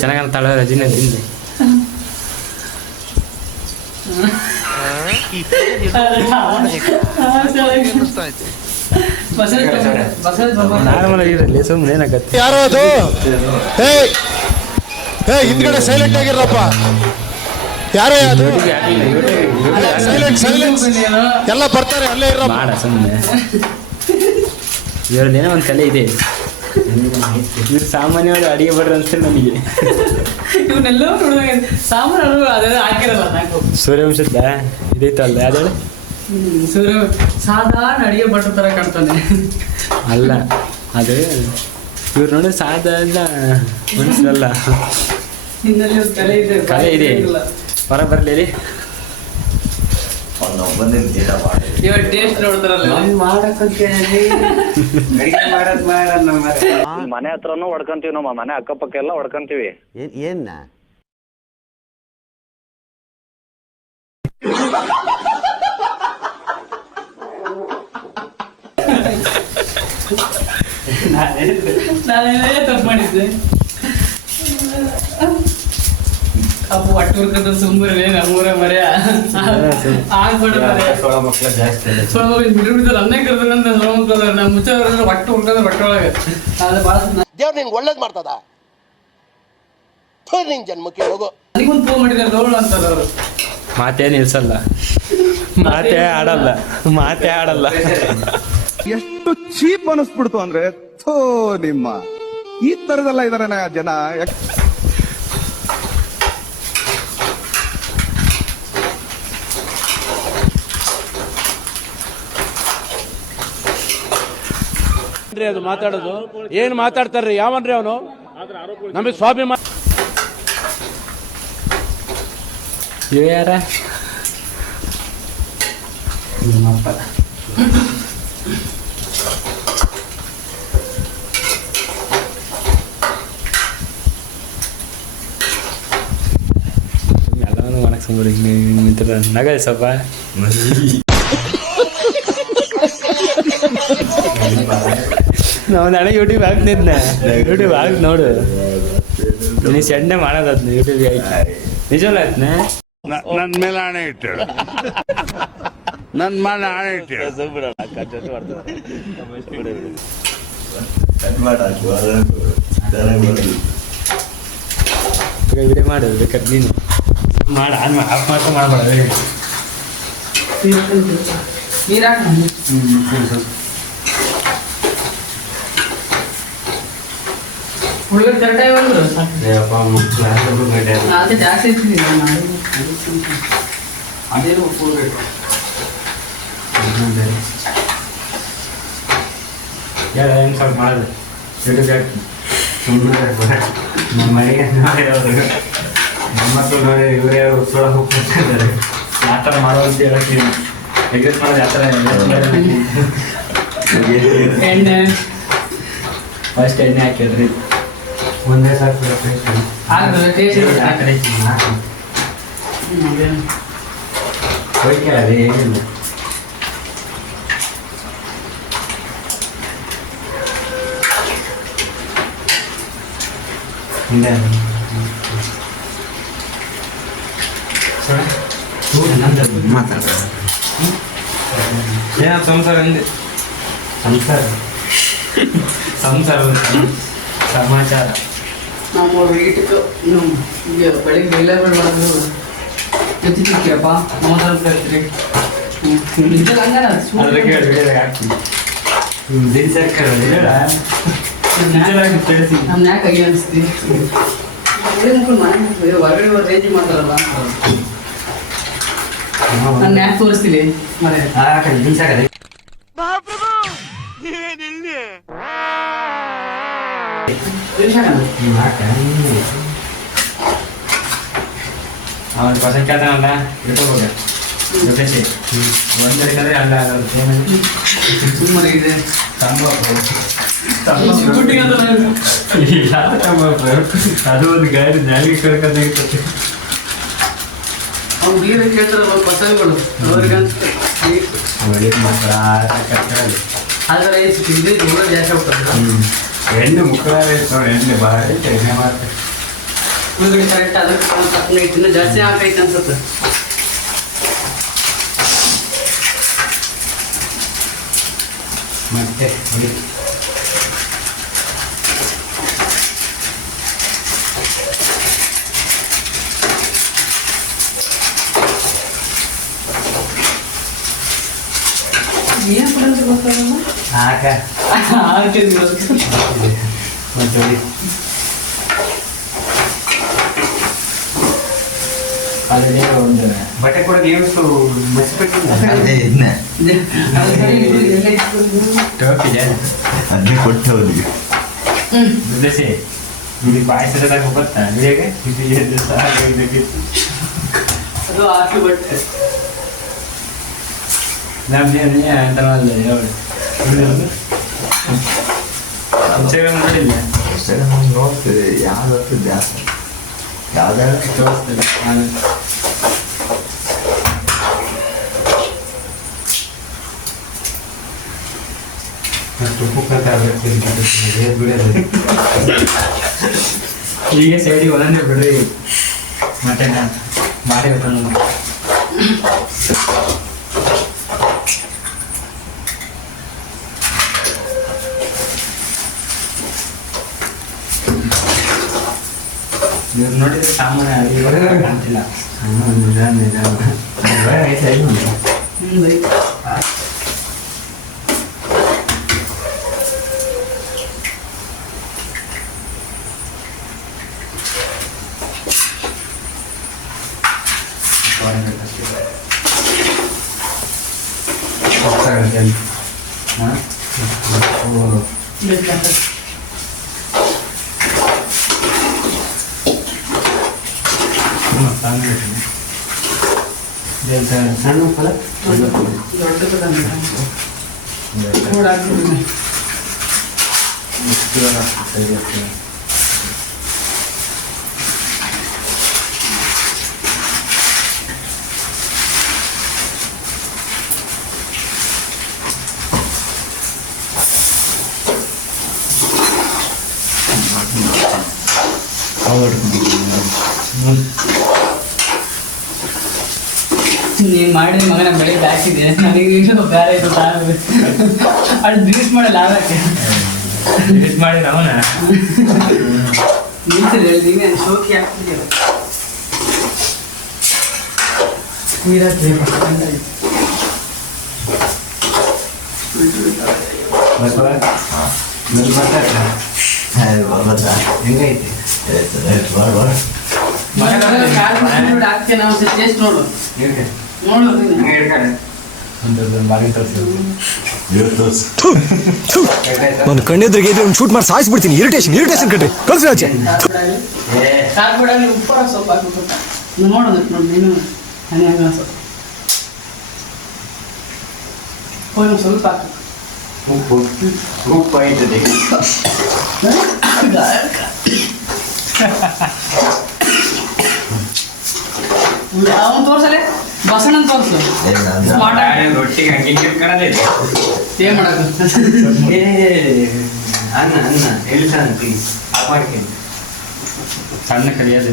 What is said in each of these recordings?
ಚೆನ್ನಾಗಿ ತಾಳ ರಜಿನ ತಿಂದು ನಾರ್ಮಲ್ ಆಗಿರಲಿ ಸುಮ್ಮನೆ ಏನಾಗತ್ತೆ. ಯಾರೋ ಅದು ಹಿಂದ್ಗಡೆ ಸೈಲೆಂಟ್ ಆಗಿರಪ್ಪ. ಯಾರೇ ಅದು ಸೈಲೆನ್ಸ್ ಎಲ್ಲ ಬರ್ತಾರೆ ಅಲ್ಲೇ ಇರೋ ಮಾಡ ಸುಮ್ಮನೆ. ಇವ್ರದ್ದೇನೋ ಒಂದು ಕಲೆ ಇದೆ. ಇವ್ರು ಸಾಮಾನ್ಯವಾಗಿ ಅಡಿಗೆ ಬರ್ರಿ ಅನ್ಸ್ತಾರೆ ನನಗೆ. ಇವನ್ನೆಲ್ಲ ಸಾಮಾನ್ಯ ಅದೆಲ್ಲ ಹಾಕಿರಲ್ಲ ನಾಲ್ಕು ಸೂರ್ಯವಂಶದ ಇದೈತಲ್ಲ ಅದೇ ಸೂರ್ಯ ಸಾಧಾರಣ ಅಡಿಗೆ ಭಟ್ರ ಥರ ಕಾಣ್ತಾನೆ. ಅಲ್ಲ ಅದು ಇವ್ರು ನೋಡಿ ಸಾಧಾರಣ ಮನುಷ್ಯರಲ್ಲ. ಹಿಂದಲ್ಲಿ ಒಂದು ಕಲೆ ಇದೆ. ಕಲೆ ಇದೆ ಹೊರ ಬರಲಿ. ಇವಾಗ ಟೇಸ್ಟ್ ನೋಡ್ತಾರಲ್ಲ ಮನೆ ಹತ್ರನೂ ಹೊಡ್ಕೊಂತೀವಿ, ನಮ್ಮ ಮನೆ ಅಕ್ಕಪಕ್ಕ ಎಲ್ಲ ಹೊಡ್ಕೊಂತೀವಿ. ಏನ್ನ ನಾನೇನೇ ತಪ್ಪು ಮಾಡಿದ್ದೆ. ಅಪ್ಪು ಒಟ್ಟು ಹುರ್ಕಂತ ಸುಮ್ಮನೆ ನಮ್ಮೂರ ಮರ್ಯ ಆಗ್ಬಿಡ ಬಿಡ್ತಾರೆ ಅನ್ನೇ ಕರ್ದಂತ ನೋಡ್ತಾರೆ. ನಮ್ಮ ಮುಚ್ಚ ಒಟ್ಟು ಹುರ್ಕಂದ್ರೆ ಒಟ್ಟೊಳಗೆ ಅದು ಭಾಳ ದೇವ್ರು ನಿಂಗೆ ಒಳ್ಳೇದು ಮಾಡ್ತದ. ನಿಂಗೆ ಜನ್ಮಕ್ಕೆ ಹೋಗೋ ನನಗೊಂದು ಫೋನ್ ಮಾಡಿದ್ದಾರೆ ನೋಡು ಅಂತಾರೆ ಅವರು. ಮಾತೇ ನಿಲ್ಸಲ್ಲ, ಮಾತೇ ಆಡಲ್ಲ, ಮಾತೇ ಆಡಲ್ಲ. ಎಷ್ಟು ಚೀಪ್ ಅನಿಸ್ಬಿಡ್ತು ಅಂದ್ರೆ ಥೋ ನಿಮ್ಮ ಈ ತರದೆಲ್ಲ ಇದಾರೆ ಜನ. ಅದು ಮಾತಾಡೋದು ಏನ್ ಮಾತಾಡ್ತಾರ್ರಿ? ಯಾವನ್ರಿ ಅವನು? ನಮಗೆ ಸ್ವಾಭಿಮಾನ. ಇವ ಯಾರ? ನಿಮ್ಮಪ್ಪ. ಎಲ್ಲವನ್ನೂ ಮಾಡಕ್ ಸುಮಾರು ನಿಂತಿರ ನಗದೆ ಸ್ವಲ್ಪ. ನಾವು ನಾಳೆ ಯೂಟ್ಯೂಬ್ ಹಾಕ್ತಿದ್ನ, ಯೂಟ್ಯೂಬ್ ಹಾಕಿ ನೋಡು. ನೀ ಸೆಂಡೆ ಮಾಡೋದದ್ನ ಯೂಟ್ಯೂಬ್ಗೆ ಹಾಕಿ ನಿಜವಲ್ಲ ಆಯ್ತನ. ನನ್ ಮೇಲೆ ಹಣೆ ಇಟ್ಟಳು, ನನ್ ಮೇಲೆ ಹಣೆ ಇಟ್ಟಳು. ವಿಡಿಯೋ ಮಾಡೋದು ಬೇಕಾದ್ರೆ ನೀನು ಮಾಡ. ಆಫ್ ಮಾತ್ರ ಮಾಡಬೇಡ. ನೀರು ಹಾಕಿ ಹುಡುಗರು ಕರೆಕ್ಟಾಗಿ ಬಂದರು. ಅದೇ ಜಾಸ್ತಿ ಇರ್ತೀನಿ ಅದೇನು ಹೋಗ್ಬೇಕು. ಏನು ಸ್ವಲ್ಪ ಮಾಡೋದು ಯೂಟ್ಯೂಬ್ ಹಾಕಿ ಸುಮ್ಮನೆ ನಮ್ಮ ಮನೆಗೆ ನೋಡಿ ಅವರು ನಮ್ಮ ಮಕ್ಕಳು ನೋಡಿ ಇವರೇ ಉತ್ಸವ ಹೋಗ್ತಿದ್ದಾರೆ. ಆ ಥರ ಮಾಡೋ ಅಂತ ಹೇಳ್ತೀನಿ. ಎಗ್ರೆಸ್ ಮಾಡೋದು ಆ ಥರ ಎಣ್ಣೆ ಫಸ್ಟ್ ಎಣ್ಣೆ ಹಾಕಿದ್ರಿ ಒಂದೇ ಸಾಕು. ಹೋಯ್ಕೆ ಅದೇ ಏನಿಲ್ಲ. ಏನ ಸಂಸಾರ ಅಂದೆ. ಸಂಸಾರ ಸಂಸಾರ ಸಮಾಚಾರ ನಮ್ಮ ಹುಡುಗಿಟ್ಟು ಬೆಳಿಗ್ಗೆ ಎಲ್ಲ ಮಾಡೋದು ಎತ್ತಿಕ್ಕಿರಪ್ಪ ನಮ್ಮದು ನಮ್ಮ ಯಾಕೆ ಅಗಿ ಅನಿಸ್ತೀವಿ ಹೊರಗಡೆ ರೇಂಜ್ ಮಾಡ್ತಾರಲ್ಲ. ನಾನು ಯಾಕೆ ತೋರಿಸ್ತೀನಿ ಮನೆ ಅವನು ಪಸ ಕೇಳ್ತಾನಲ್ಲ ಇಟ್ಕೋಬೋದ ಜೊತೆಸಿ ಒಂದು ಬೇಕಾದ್ರೆ ಅಲ್ಲ ಸುಮ್ಮನೆ ಇದೆ ಅದು ಒಂದು ಗಾಡಿ ನ್ಯಾಗಿ ಕೇಳ್ಕೊಂಡಾಗಿರ್ತದೆ. ಅವ್ನು ಬೀರ ಕೇಳ್ತಾರಲ್ಲ ಪಸಗಳು ಅವ್ರಿಗೆ ಮಾತ್ರ ಆದರೆ ಇದೇ ದೂರ ಜಾಸ್ತಿ ಹೋಗ್ತದೆ. ಎಣ್ಣೆ ಮುಕ್ಕಳಾಗ ನೋಡಿ ಎಣ್ಣೆ ಭಾಳ ಎಣ್ಣೆ ಮಾಡ್ತಾರೆ. ಉಳ್ಳಾಗಡ್ಡಿ ಕರೆಕ್ಟ್ ಅದಕ್ಕೆ ತಕ್ಕನ ಇಟ್ಟಿನ ಜಾಸ್ತಿ ಹಾಕೈತೆ ಅನ್ಸುತ್ತೆ. ಮತ್ತೆ ನೋಡಿ ಏನು ಕೊಡೋದು ಗೊತ್ತಾಗಲ್ಲ ಹಾಕ ಹಾಕಿದ್ವಿ ಮತ್ತೆ ನೋಡಿ ಆಲ್ರೆಡಿ ಒಂದು ಬಟ್ಟೆ ಕೂಡ ಏನು ಮಸಿಬಿಟ್ಟಿಲ್ಲ ಅದೇ ಇದನ್ನೇ ಟೋಪ್ ಇದೆ ಅದನ್ನೇ ಕೊಟ್ಟು ಅವ್ರಿಗೆ ದುಡ್ಡಸಿ ಇದು ಪಾಯಸದಾಗ ಗೊತ್ತಾ ಹೇಗೆ ಇದು ಸಹ ಬೇಕಿತ್ತು ಅದು ಹಾಕಿ ಬಟ್ಟೆ ನಮ್ದೇನೇ ಅಂತಲ್ಲ ಹೇಳಿ ಇನ್ಸ್ಟಾಗ್ರಾಮ್ ನೋಡಿಲ್ಲ ಇನ್ಸ್ಟಾಗ್ರಾಮ್ ನೋಡ್ತೀವಿ ಯಾವ್ದು ಜಾಸ್ತಿ ಯಾವ್ದಾದ್ರು ತೋರಿಸ್ತಾರೆ ನಾನು ಅಷ್ಟು ಕುಕ್ಕರ್ ಬಿಡೋದು ಹೀಗೆ ಸೈಡಿಗೆ ಒಂದೊಂದೇ ಬಿಡ್ರಿ ಮತ್ತೆ ಮಾಡಿ ಗೊತ್ತ ನೀವು ನೋಡಿದ್ರೆ ಸಾಮಾನ್ಯ ಅಡಿಗೆ ಕಾಣ್ತಿಲ್ಲ ಸಣ್ಣ ಫಲ ನೀನು ಮಾಡಿ ಮಗನ ಬೆಳಿಗ್ಗೆ ಹಾಕಿದೆ ನನಗೆ ಈಗ ಬೇರೆ ಇದು ಅದು ಡಿಲೀಟ್ ಮಾಡಲ್ಲ ಆಗಕ್ಕೆ ಡಿಲೀಟ್ ಮಾಡಿ ಅವನ ನಿಂತಿಲ್ಲ ನೀವೇನು ಶೋಕಿ ಆಗ್ತಿದ್ದೀರ ಹೆಂಗೈತಿ ಹಾಕ್ತೇನೆ ನಾವು ಟೇಸ್ಟ್ ನೋಡು ನೋಡು ನಾನು ಕಣ್ಣೆದ್ರಿಗೆ ಇದ್ರೆ ಒಂದು ಶೂಟ್ ಮಾಡಿ ಸಾಯಿಸ್ಬಿಡ್ತೀನಿ. ಇರಿಟೇಷನ್ ಕಟ್ರಿ ಕಳ್ಸಿ ಆಚೆ. ಸಾಕು ಬಿಡ ಉಪ್ಪು ಸ್ವಲ್ಪ ಹಾಕ್ಬೇಕು ನೋಡೋದು ನೋಡಿ ನೀನು ಹಂಗೆ ಹಂಗೆ ಸ್ವಲ್ಪ ಹೋಗಿ ಸ್ವಲ್ಪ ಹಾಕು ಉಪ್ಪು ಆಯ್ತದೆ ಅವನು ತೋರ್ಸಲೆ ಬಸಣ್ಣ ತೋರ್ಸು ಸ್ಮಾರ್ಟ್ ಆಗಿ ರೊಟ್ಟಿಗೆ ಹಂಗೆ ಕಣದೇ ಏನ್ ಮಾಡಕ ಅನ್ನ ಎಲ್ಲಿ ಅಂತಿ ಮಾಡ್ಕೊಂಡು ಸಣ್ಣ ಕಲಿಯೋದು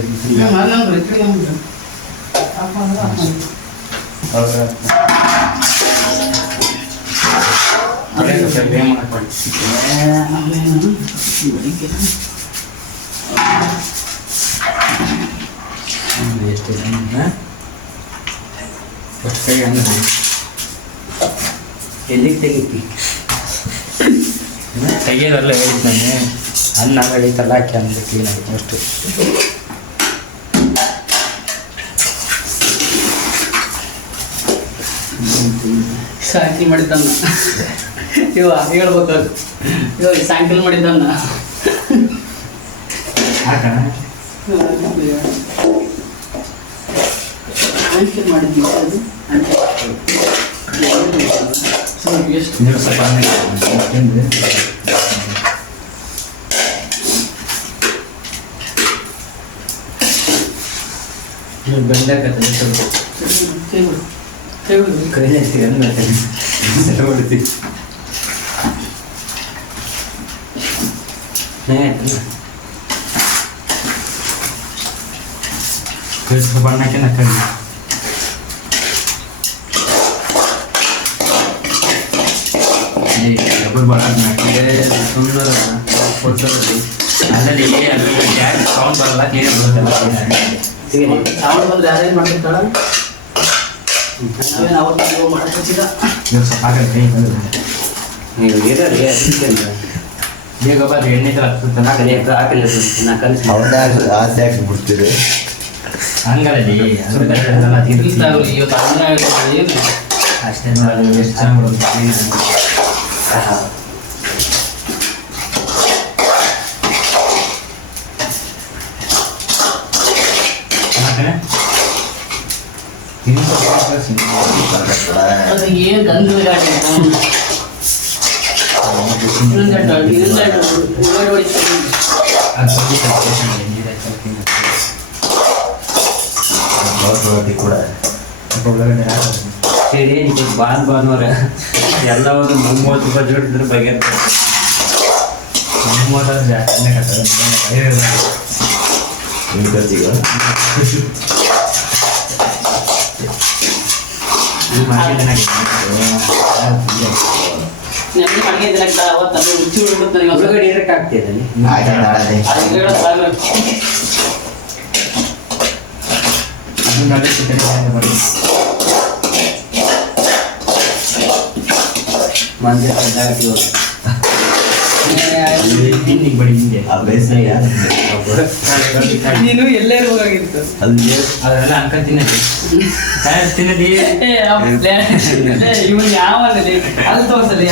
ಎಷ್ಟು ಎಲ್ಲಿಗೆ ತೆಗಿತಿ ತೆಗಿಯೋದಲ್ಲ ಹೇಳಿದ್ ನಾನು ಅನ್ನ ಬೆಳೀತಲ್ಲ ಹಾಕಿ ಅಂದ್ರೆ ಕ್ಲೀನಾಗಿ ಅಷ್ಟು ಸಾಯಂಕಾಲ ಮಾಡಿದ್ದನ್ನ ಹೇಳ್ಬೇಕು ಇವಾಗ ಸಾಯಂಕಾಲ ಮಾಡಿದ್ದನ್ನ ಹಾಕೋಣ ಸಾಯಂಕಾಲ ಮಾಡಿದ್ವಿ ಅದು ಎಷ್ಟು ನೀವು ಸ್ವಲ್ಪ ತಿಂದ್ರೆ ನೀವು ಬೆಂದಾಕತ್ತೆ ಸ್ವಲ್ಪ ಕೈಲಿ ಹೊಡಿತೀವಿ ಬಣ್ಣಕ್ಕೆ ನಕ್ಕಂಡು ಡಬಲ್ ಬಾಳ ಸುಮ್ಮನೆ ಕೊಡ್ಸೋದು ಅಲ್ಲಲ್ಲಿ ಅದ್ರ ಗ್ಯಾಸ್ ಸೌಂಡ್ ಬರಲ್ಲ ಕ್ಲಿಯರ್ ಬರುತ್ತಲ್ಲ ಸೌಂಡ್ ಬಂದ್ರೆ ಯಾರೇನು ಮಾಡ್ತಿರ್ತಾಳ ನಾವೇನು ಅವ್ರು ಮಾಡ್ತಿದ್ದ ಇವಾಗ ಸ್ವಲ್ಪ ಆಗತ್ತೆ ಬೇಗ ಬರ ಎಣ್ಣೆ ಥರ ಹಾಕಲಿ ಬಿಡ್ತೀರಿ ಹಂಗಲ್ಲಿ ಇವತ್ತು ಅನ್ನ ಏನು ಅಷ್ಟೇ ನೋಡಿ ಎಷ್ಟು ಚೆನ್ನಾಗಿ ಬರುತ್ತೆ ಅದು ಏನು ಗಂಧದ ಗಾಡಿ ಕೂಡ ಸರಿ ಭಾನುವಾರ ಎಲ್ಲ ಒಂದು 30 ರೂಪಾಯಿ ಜೋಡಿದ್ರೆ ಬಗ್ಗೆ 30 ಜಾಸ್ತಿನೇ ಖರ್ಚಿಗ ಒಳಗಡೆ ಇರಕ್ಕೆ ಆಗ್ತಿದೆ ಬಡಿ ಹಿಂದೆ ನೀನು ಎಲ್ಲೇ ಹೋಗಾಗಿತ್ತು ಅದೆಲ್ಲ ಅಂಕಲ್ ತಿನ್ನದಿ ತಿನ್ನದಿ ಇವನು ಯಾವ ಅದು ತೋರ್ಸಲಿ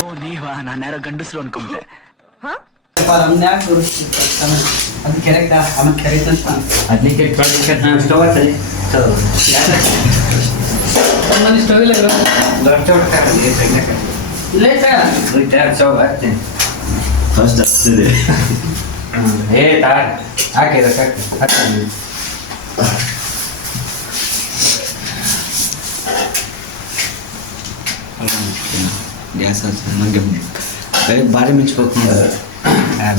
ನಾನು ಯಾರೋ ಗಂಡಸ್ರು ಅನ್ಕೊಂಡೆ ಯಾಕೆ ತೋರಿಸ್ತಿರ್ತಾರೆ ಅದು ಕೆರೆಕ್ಟ ಆಮೇಲೆ ಕೆರೆಕ್ಟ್ ಅಂತ ಅದಕ್ಕೆ ಸ್ಟವ್ ಹಚ್ಚಲಿ ನಮ್ಮಲ್ಲಿ ಸ್ಟವ್ ಇಲ್ಲ ದೊಡ್ಡ ಲೇಟ್ ಸ್ಟವ್ ಹಚ್ತೀನಿ ಫಸ್ಟ್ ಹಚ್ತಿದೆ ಏ ತಾರ್ ಹಾಕಿದ ಹಚ್ಚಿ ಗ್ಯಾಸ್ ನನಗೆ ಭಾರಿ ಮಿಂಚ್ಬೇಕು ನೋಡ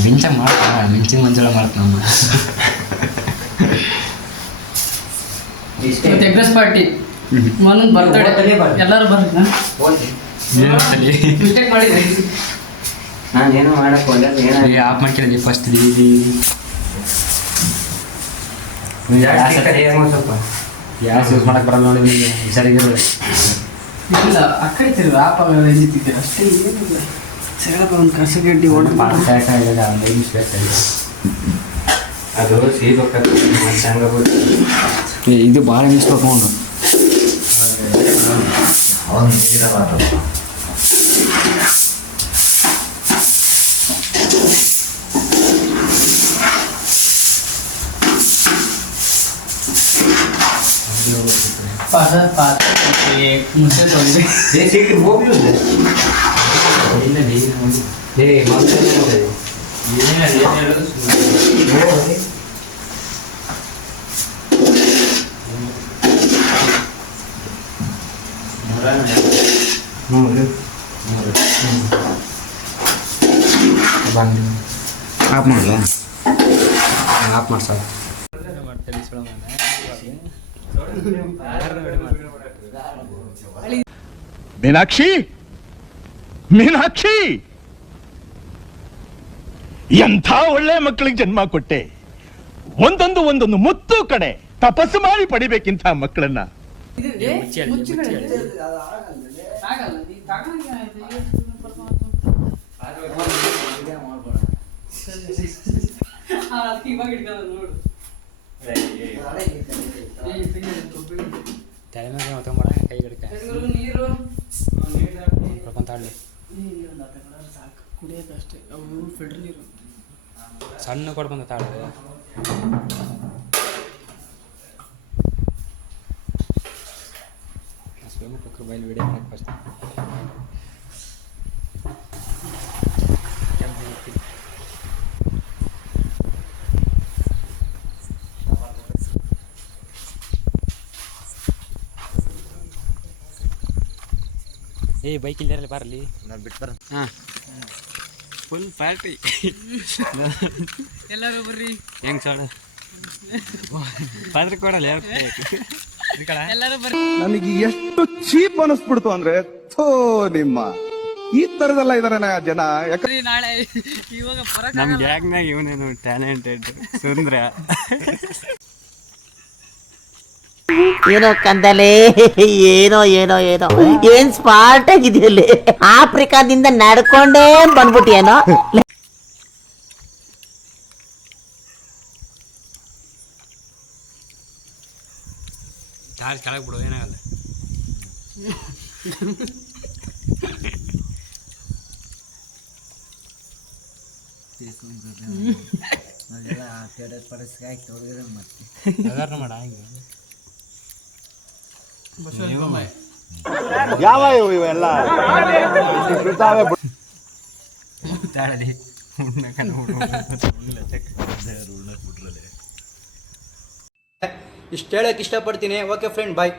ಮಿಂಚ ಮಿಂಚಿನ ಮಂಜಳ ಮಾಡ್ತಾವ ಎಗ್ರೆಸ್ ಪಾರ್ಟಿ ಒಂದೊಂದು ಬರ್ತಡೆ ಎಲ್ಲರೂ ಬರ್ತ ಮಿಸ್ಟೇಕ್ ಮಾಡಿದ್ರಿ ನಾನೇನೋ ಮಾಡಕ್ಕೆ ಹೋದ ಆಫ್ ಮಾಡ್ಕೊಳ್ಳಿ ಫಸ್ಟ್ ಸ್ವಲ್ಪ ಗ್ಯಾಸ್ ಯೂಸ್ ಮಾಡಕ್ಕೆ ಬರಲ್ಲ ನೋಡಿ ನಿಮಗೆ ಹುಷಾರಿಗಿರೋ ಇಲ್ಲ ಆ ಕಡೆ ತಿರುಗಿ ಆಪ ಎಲ್ಲಿತ್ತಿದ್ದೀರ ಅಷ್ಟೇ ಏನಿಲ್ಲ ಸೆಗಣಪ್ಪ ಒಂದು ಕಸಗಡ್ಡಿ ಹೊಡೆದು ಅದು ಸೀಬೇಕಾಗ್ತದೆ ಇದು ಭಾಳ ಮಿಂಚ್ಬೇಕು ನೋಡು ಅವನು ನೀರ ಮಾತ್ರ ಮುಸೆ ತೊಗೊಂಡು ಆಫ್ ಮಾಡಲ್ಲ ಆಫ್ ಮಾಡ್ಸ ಮೀನಾಕ್ಷಿ ಮೀನಾಕ್ಷಿ ಎಂಥ ಒಳ್ಳೆ ಮಕ್ಕಳಿಗೆ ಜನ್ಮ ಕೊಟ್ಟೆ ಒಂದೊಂದು ಮುತ್ತು ಕಡೆ ತಪಸ್ಸು ಮಾಡಿ ಪಡಿಬೇಕಿಂತ ಮಕ್ಕಳನ್ನ ತಲೆ ಮೇಲೆ ತೊಗೊಂಬರ ಕೈ ಗಿಡಕ್ಕೆ ನೀರು ತಾಳಿ ಕುಡಿಯೋದು ಅಷ್ಟೇ ಅವು ಫಿಲ್ಟರ್ ನೀರು ಸಣ್ಣ ಕೊಡ್ಬಂದ ತಾಳೆ ಬೈಲ್ ವಿಡಿಯೋ ಮಾಡಕ್ಕೆ ಫಸ್ಟ್ ಏ ಬೈಕ್ ಇಲ್ಲರಲ್ಲಿ ಬರಲಿ ನಾನು ಬಿಟ್ಟು ಬರ ಹಾಂ ಫುಲ್ ಪಾರ್ಟಿ ಎಲ್ಲರೂ ಬರ್ರಿ ಹೆಂಗೆ ಸಣ್ಣ ಪತ್ರ ಕೊಡಲ್ಲ ಎಲ್ಲರೂ ಬರ್ರಿ. ನನಗೆ ಎಷ್ಟು ಚೀಪ್ ಅನಿಸ್ಬಿಡ್ತು ಅಂದ್ರೆ ಥೋ ನಿಮ್ಮ ಈ ತರದೆಲ್ಲ ಇದಾರೆ ಜನ. ನಾಳೆ ಇವಾಗ ನಮ್ ಗ್ಯಾಂಗ್ನಾಗ ಇವನೇನು ಟ್ಯಾಲೆಂಟೆಡ್ ಸುಂದ್ರ. ಏನೋ ಕಂದಲೆ, ಏನೋ ಏನೋ ಏನೋ ಏನ್ ಸ್ಮಾರ್ಟ್ ಆಗಿದೆಯಲ್ಲಿ. ಆಫ್ರಿಕಾದಿಂದ ನಡ್ಕೊಂಡೇ ಬಂದ್ಬಿಟ್ಟಿಯೇನೋ. ಕೆಳಗೆ ಬಿಡು, ಏನಾಗಲ್ಲ. ಯಾವ ಇವೆಲ್ಲ ಇಷ್ಟು ಹೇಳಕ್ ಇಷ್ಟಪಡ್ತೀನಿ. ಓಕೆ ಫ್ರೆಂಡ್, ಬಾಯ್.